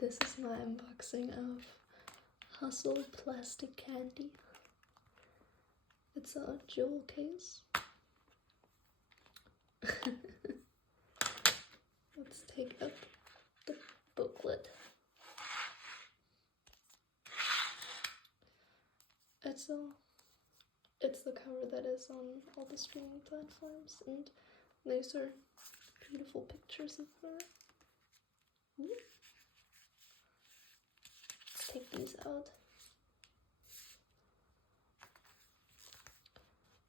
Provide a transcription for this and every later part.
This is my unboxing of Haseul plastic candy. It's a jewel case. Let's take up the booklet. It's the cover that is on all the streaming platforms, and these are beautiful pictures of her. Let's take these out.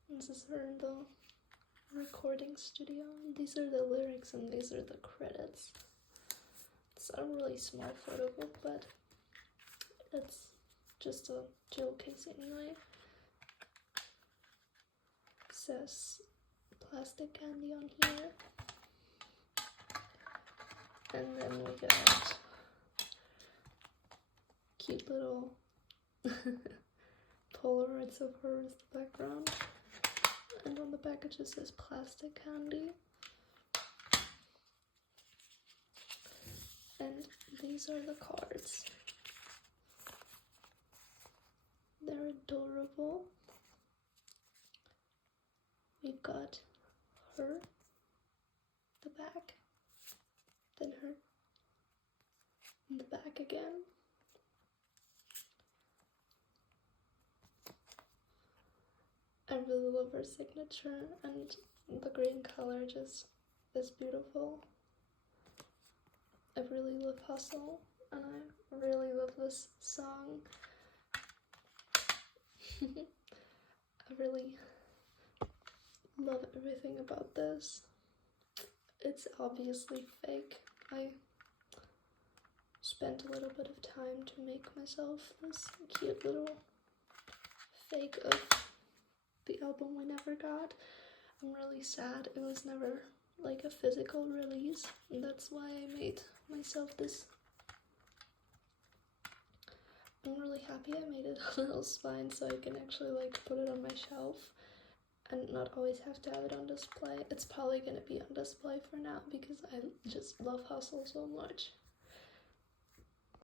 This is her in the recording studio. These are the lyrics and these are the credits. It's a really small photo book, but it's just a jewel case anyway. It says plastic candy on here. And then we got cute little Polaroids of her as the background. And on the back it just says plastic candy. And these are the cards. They're adorable. We've got her, the back, then her, and the back again. I really love her signature, and the green color just is beautiful. I really love Haseul, and I really love this song. I really love everything about this. It's obviously fake. I spent a little bit of time to make myself this cute little fake of the album we never got. I'm really sad it was never like a physical release, and that's why I made myself this. I'm really happy I made it a little spine so I can actually like put it on my shelf and not always have to have it on display. It's probably gonna be on display for now because I just love Haseul so much.